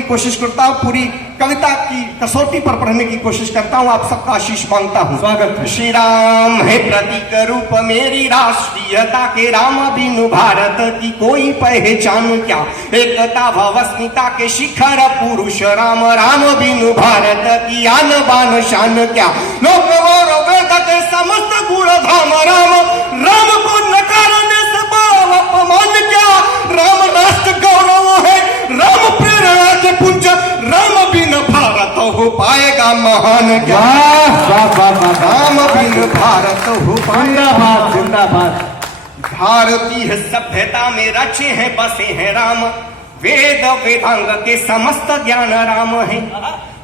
की कोशिश करता हूँ, पूरी कविता की कसौटी पर पढ़ने की कोशिश करता हूँ। आप सबका आशीष मांगता हूँ। स्वागत है। श्री राम है प्रतीक रूप मेरी राष्ट्रीयता के, राम बिनु भारत की कोई पहचान क्या, एकता भवस्मिता के शिखर पुरुष राम, राम बिनु भारत की आन बान शान क्या, लोक गौरव वेद के समस्त गुण धाम, राम राम को नकारने से भाव अपमान क्या, राम राष्ट्र गौरव है, राम प्रेरणा के पुंज, राम बिन भारत हो पाएगा महान क्या, राम बिन भारत हो पाएगा। जिंदाबाद। भारतीय सभ्यता में रचे हैं बसे हैं राम, वेद वेदांग के समस्त ज्ञान राम है,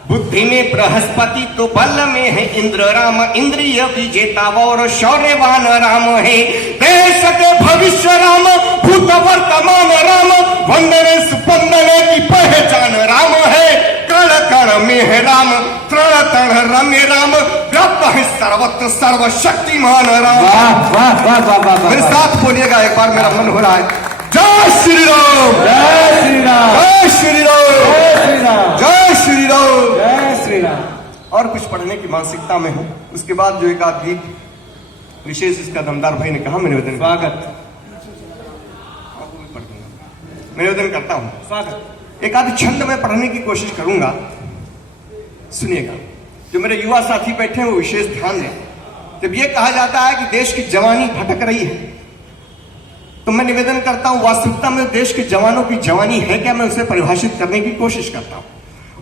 बुद्धि में बृहस्पति तो बल में है इंद्र, राम इंद्रिय विजेता और शौर्यवान राम है, देश के भविष्य राम, भूत वर्तमान राम, वंदने स्पंदने की पहचान राम है, कण कण में है राम, तृण तण रम्य राम, व्याप्त है सर्वत्र सर्वशक्तिमान राम। मेरे साथ बोलिएगा एक बार, मेरा मन हो रहा है। जय श्री राम, जय श्री राम, जय श्री राम, जय श्री राम, जय श्री राम, जय श्री राम। और कुछ पढ़ने की मानसिकता में हूँ। उसके बाद जो एक आध गीत विशेष इसका दमदार भाई ने कहा, मैं निवेदन स्वागत। मैं निवेदन करता हूँ। स्वागत। एक आध छंद में पढ़ने की कोशिश करूंगा, सुनिएगा। जो मेरे युवा साथी बैठे हैं वो विशेष ध्यान दें। जब ये कहा जाता है कि देश की जवानी भटक रही है, तो मैं निवेदन करता हूं वास्तविकता में देश के जवानों की जवानी है क्या, मैं उसे परिभाषित करने की कोशिश करता हूं।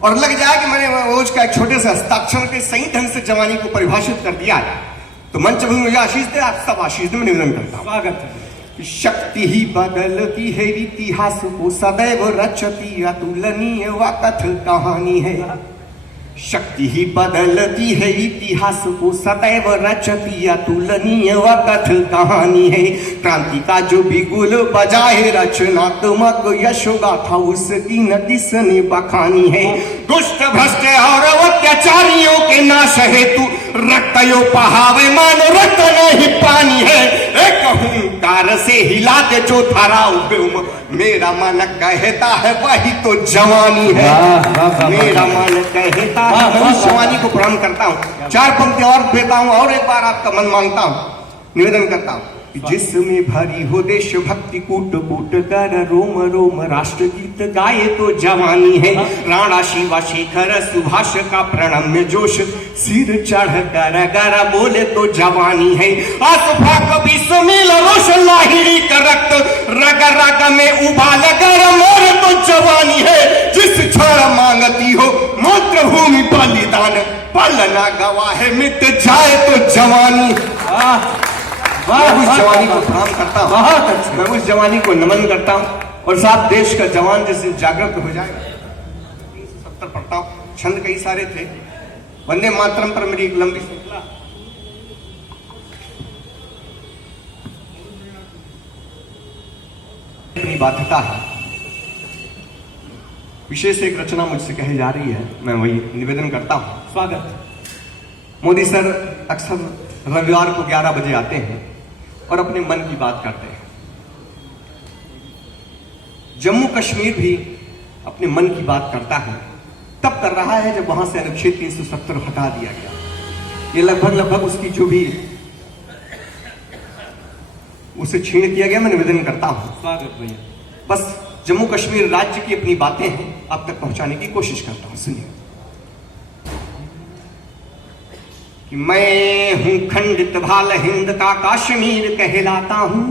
और लग जाए कि मैंने रोज का एक छोटे से हस्ताक्षर के सही ढंग से जवानी को परिभाषित कर दिया है, तो मंच भी मुझे आशीष दे, आप सब आशीष दे। मैं निवेदन करता हूं। स्वागत है। शक्ति ही बदलती है इतिहास को, सदैव रचती अतुलनीय वाकथ कहानी है, शक्ति ही बदलती है इतिहास को, सदैव रचती अतुलनीय वकथ कहानी है, क्रांति का जो बिगुल बजाए रचनात्मक यशोगाथा उसकी न किसने बखानी है, दुष्ट भ्रष्ट और अत्याचारियों के नाश हेतु रक्तयो पहावे मानो रक्त नहीं पानी है, एक हुंकार से हिला दे जो धारा व्योम, मेरा मन कहता है वही तो जवानी है, मेरा मन कहता है। मैं उस जवानी को प्रणाम करता हूँ। चार पंक्ति और देता हूँ और एक बार आपका मन मांगता हूँ, निवेदन करता हूँ। जिसमें भरी हो देशभक्ति कूट कूट कर रोम रोम राष्ट्र गीत गाए तो जवानी है, राणा शिवा शेखर सुभाष का प्रणम्य जोश सिर चढ़ कर गर बोले तो जवानी है, आसफा कभी सुमिल रोशन लाहिड़ी का रक्त रग रग में उबाल कर मोर तो जवानी है, जिस क्षण मांगती हो मातृभूमि बलिदान, पल ना गवाहे मिट जाए तो जवानी। मैं उस जवानी को प्रणाम करता हूँ, बहुत अच्छा। मैं उस जवानी को नमन करता हूँ और साथ देश का जवान जैसे जागृत हो जाएगा। 370 पढ़ता हूँ, छंद कई सारे थे। वंदे मातरम पर मेरी एक लंबी श्रृंखला, अपनी बाध्यता है। विशेष एक रचना मुझसे कही जा रही है, मैं वही निवेदन करता हूँ। स्वागत। मोदी सर अक्सर रविवार को 11 बजे आते हैं और अपने मन की बात करते हैं। जम्मू कश्मीर भी अपने मन की बात करता है, तब कर रहा है जब वहां से अनुच्छेद 370 हटा दिया गया। ये लगभग उसकी जो भी उसे छीन किया गया, मैं निवेदन करता हूं। स्वागत भैया। बस जम्मू कश्मीर राज्य की अपनी बातें हैं, आप तक पहुंचाने की कोशिश करता हूं। सुनिए कि मैं हूं खंडित भाल हिंद का कश्मीर कहलाता हूं,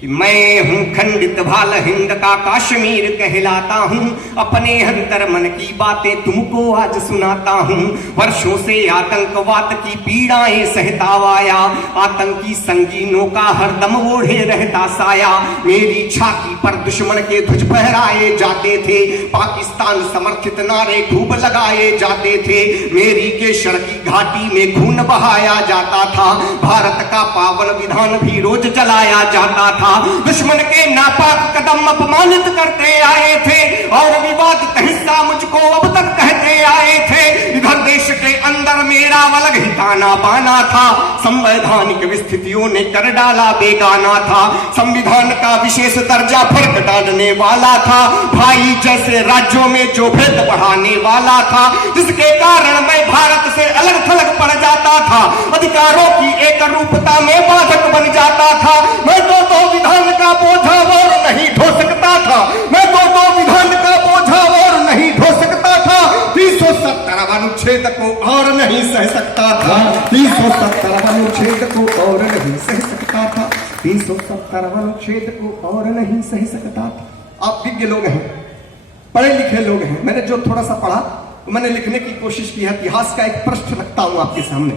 कि मैं हूं खंडित भाल हिंद का कश्मीर कहलाता हूं, अपने अंतर मन की बातें तुमको आज सुनाता हूं, वर्षों से आतंकवाद की पीड़ाएं सहता आया, आतंकी संगीनों का हरदम ओढ़े रहता साया, मेरी छाती पर दुश्मन के ध्वज फहराए जाते थे, पाकिस्तान समर्थित नारे खूब लगाए जाते थे, मेरी केसर की घाटी में खून बहाया जाता था, भारत का पावन विधान भी रोज जलाया जाता था, दुश्मन के नापाक कदम अपमानित करते आए थे और विवादित हिस्सा मुझको अब तक कहते आए थे, इधर देश के अंदर मेरा अलग ही तान आना बाना था, संवैधानिक स्थितियों ने कर डाला बेगाना था, संविधान का विशेष दर्जा फर्क डालने वाला था, भाई जैसे राज्यों में जो भेद बढ़ाने वाला था, जिसके कारण मैं भारत से अलग थलग पड़ जाता था, अधिकारों की एक रूपता में बाधक बन जाता था। मैं तो विधान का बोझा और नहीं ढो सकता था, मैं तो विधान का बोझा और नहीं ढो सकता था। 370 अनुच्छेद को और नहीं सह सकता था, 370 अनुच्छेद को और नहीं सह सकता था, 370 अनुच्छेद को और नहीं सह सकता था। आप विज्ञ लोग हैं, पढ़े लिखे लोग हैं, मैंने जो थोड़ा सा पढ़ा मैंने लिखने की कोशिश की है। इतिहास का एक पृष्ठ रखता हूं आपके सामने,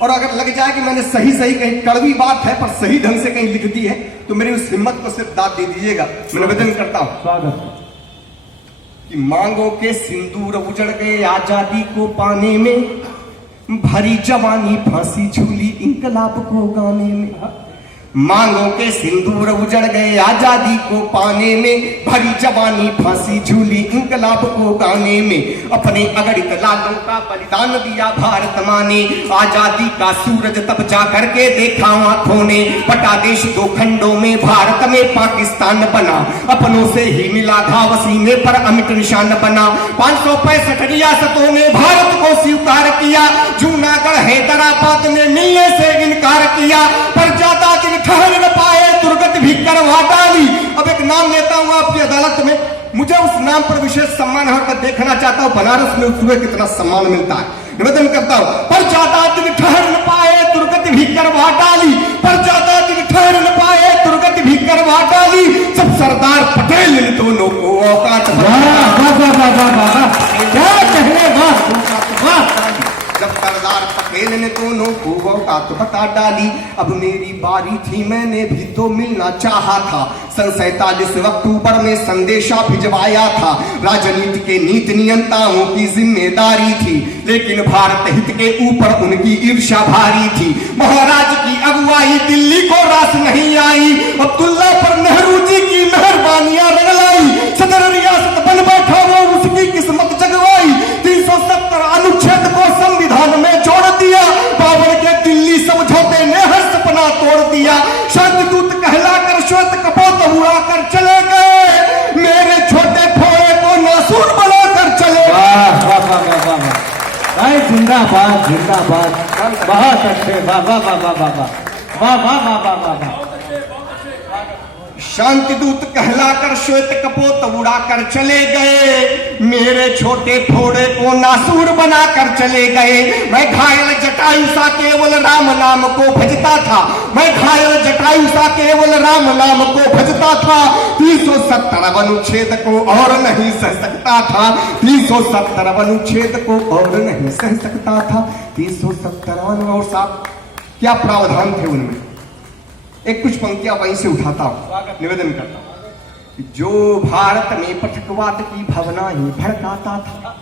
और अगर लग जाए कि मैंने सही कहीं कड़वी बात है पर सही ढंग से कहीं लिख दी है तो मेरी उस हिम्मत को सिर्फ दाद दे दीजिएगा। मैं निवेदन करता हूं स्वागत कि मांगों के सिंदूर उजड़ गए आजादी को पाने में, भरी जवानी फांसी झूली इंकलाब को गाने में। मांगों के सिंदूर उजड़ गए आजादी को पाने में, भरी जवानी फांसी झूली इंकलाब को गाने में। अपने अगणित लालों का बलिदान दिया भारत माँ ने, आजादी का सूरज तब जा करके देखा आंखों ने। बटा देश 2 खंडों में भारत में पाकिस्तान बना, अपनों से ही मिला घाव सीने पर अमिट निशान बना। 565 रियासतों ने भारत को स्वीकार किया, जूनागढ़ हैदराबाद ने मिलने से इनकार किया, पर ज्यादा दिन ठहर न पाए दुर्गति भी करवा डाली। अब एक नाम लेता हूं आपकी अदालत में, मुझे उस नाम पर विशेष सम्मान है, मैं देखना चाहता हूं बनारस में उस समय कितना सम्मान मिलता है। निवेदन करता हूं, पर ज्यादा दिन ठहर न पाए दुर्गति भी करवा डाली, पर ज्यादा दिन ठहर न पाए दुर्गति भी करवा डाली। जब सरदार पटेल इन दोनों को औकात क्या कहने जब सरदार पटेल ने दोनों को औकात बता डाली। अब मेरी बारी थी, मैंने भी तो मिलना चाहा था। सन 47 अक्टूबर में संदेशा भिजवाया था, राजनीति के नीति नियंताओं की जिम्मेदारी थी, लेकिन भारत हित के ऊपर उनकी ईर्ष्या भारी थी। महाराज की अगुवाई दिल्ली को रास नहीं आई, अब्दुल्ला पर नेहरू जी की मेहरबानियां रगलाई। सदर रियासत बन बैठा वो उसकी किस्मत जगवाई। 370 अनुच्छेद को संविधान में जोड़ दिया, बाबर के दिल्ली समझौते ने हर सपना तोड़ दिया। शांतिदूत कहलाकर श्वेत कपोत उड़ाकर चले गए, मेरे छोटे फोड़े को नासूर बनाकर चले गए। जिंदाबाद जिंदाबाद, बहुत अच्छे, वाह वाह वाह वाह वाह वाह वाह वाह वाह वाह वाह। शांतिदूत कहलाकर श्वेत कपोत उड़ाकर चले गए, मेरे छोटे फोड़े को नासूर बनाकर चले गए। मैं घायल जटायु सा केवल राम नाम को भजता था, मैं घायल जटायु सा केवल राम नाम को भजता था। 370 अनुच्छेद को और नहीं सह सकता था, 370 अनुच्छेद को और नहीं सह सकता था। 370 और साहब क्या प्रावधान थे उनमें, एक कुछ पंक्तियां वहीं से उठाता हूं, निवेदन करता हूं। जो भारत में पथकवाद की भावना ही भड़काता था,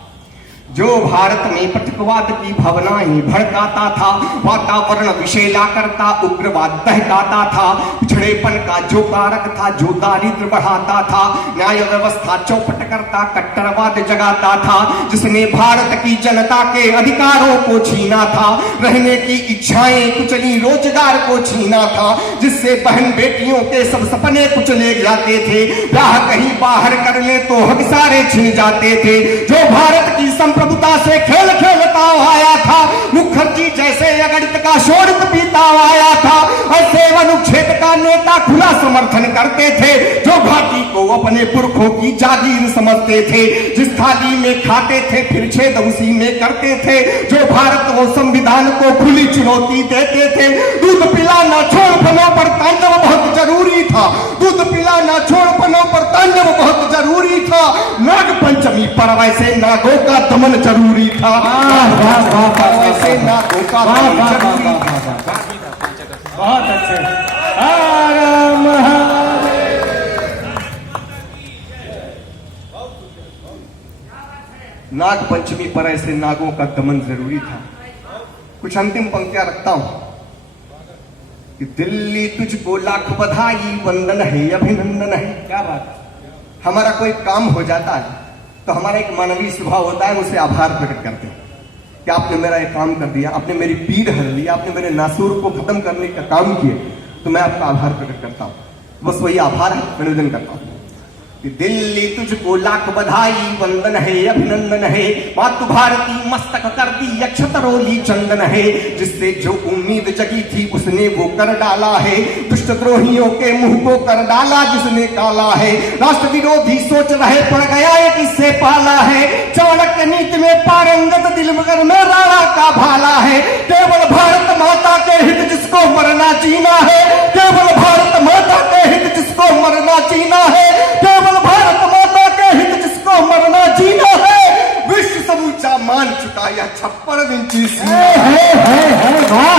जो भारत में पथकवाद की भावना ही भड़काता था, वातावरण विषैला करता उग्रवाद बहकाता था, पिछड़ेपन का जो कारक था जो दारिद्र बढ़ाता था, न्याय व्यवस्था चौपट करता कट्टरवाद जगाता था, जिसने भारत की जनता के अधिकारों को छीना था, रहने की इच्छाएं कुचली रोजगार को छीना था, जिससे बहन बेटियों के सब सपने कुचले जाते थे, ब्याह कहीं बाहर कर ले तो हक सारे छिन जाते थे, जो भारत की प्रभुता से खेल खेलता आया था, मुखर्जी जैसे अगणित का शोणित पीता आया था, ऐसे अनुच्छेद का नेता खुला समर्थन करते थे, जो घाटी को अपने पुरखों की जागीर समझते थे, जिस थाली में खाते थे फिर छेद उसी में करते थे, जो भारत को संविधान को खुली चुनौती देते थे। दूध पिलाना छोड़पनों पर तांडव बहुत जरूरी था, दूध पिलाना छोड़पनों पर तांडव बहुत जरूरी था, नाग पंचमी पर वैसे नागों का दमन जरूरी था, वैसे नागों का दमन जरूरी था। बहुत अच्छे, हर महादेव। नाग पंचमी पर ऐसे नागों का दमन जरूरी था। कुछ अंतिम पंक्तियां रखता हूं कि दिल्ली तुझको लाख बधाई वंदन है अभिनंदन है। क्या बात, हमारा कोई काम हो जाता है तो हमारा एक मानवीय स्वभाव होता है, उसे आभार प्रकट करते हैं। कि आपने मेरा एक काम कर दिया, आपने मेरी पीड़ हर ली, आपने मेरे नासूर को खत्म करने का काम किया, तो मैं आपका आभार प्रकट करता हूँ। बस वही आभार है, मैं निवेदन करता हूँ कि दिल्ली तुझको लाख बधाई, वंदन है, अभिनंदन है, मातु भारती मस्तक कर दी अक्षतरोली चंदन है। जिससे जो उम्मीद जगी थी उसने वो कर डाला है, दुष्ट द्रोहियों के मुंह को कर डाला जिसने काला है। राष्ट्र विरोधी सोच रहे पड़ गया एक इससे पाला है, चाणक्य नीति में पारंगत दिल मगर में राणा का भाला है। केवल भारत माता के हित जिसको मरना जीना है, केवल भारत माता के हित जिसको मरना जीना है, केवल भारत माता के हित जिसको मरना जीना है। विश्व समूचा मान चुका यह 56 इंची सीना है। वाह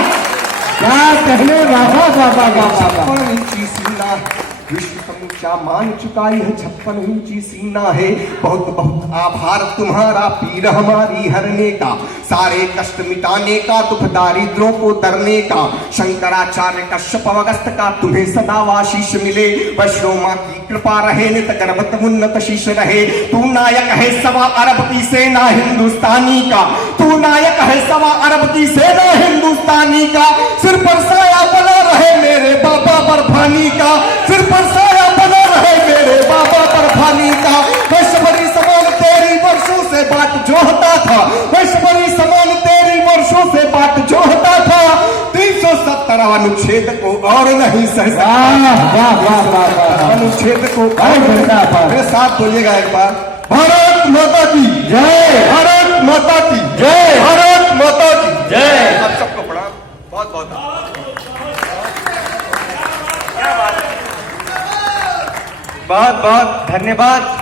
क्या कहने, वाह वाह वाह वाह। 56 इंची सीना, विश्व समूचा मान चुका यह 56 इंची सीना है। बहुत बहुत आभार तुम्हारा पीर हमारी हरने का, सारे कष्ट मिटाने का, दुख दारिद्रों को तरने का। शंकराचार्य कश्यप अगस्त का तुम्हें सदा आशीष मिले, वैष्णो मां की कृपा रहे, नित गर्भत उन्नत शीश रहे। तू नायक है सवा अरब की सेना हिंदुस्तानी का, तू नायक है सवा अरब की सेना हिंदुस्तानी का। सिर पर साया बना रहे मेरे बाबा बर्फानी का, सिर पर साया बना रहे मेरे बाबा बर्फानी का। वैश्वरी समान तेरी वर्षों से बात जोहता था, वैश्वरी समान तेरी वर्षों से बात जोहता था। 370 अनुच्छेद को और नहीं सह सकता, अनुच्छेद को मेरे साथ बोलिएगा एक बार, भारत माता की जय, भारत माता की जय, भारत माता की जय। आप सबको प्रणाम, बहुत बहुत बहुत बहुत धन्यवाद।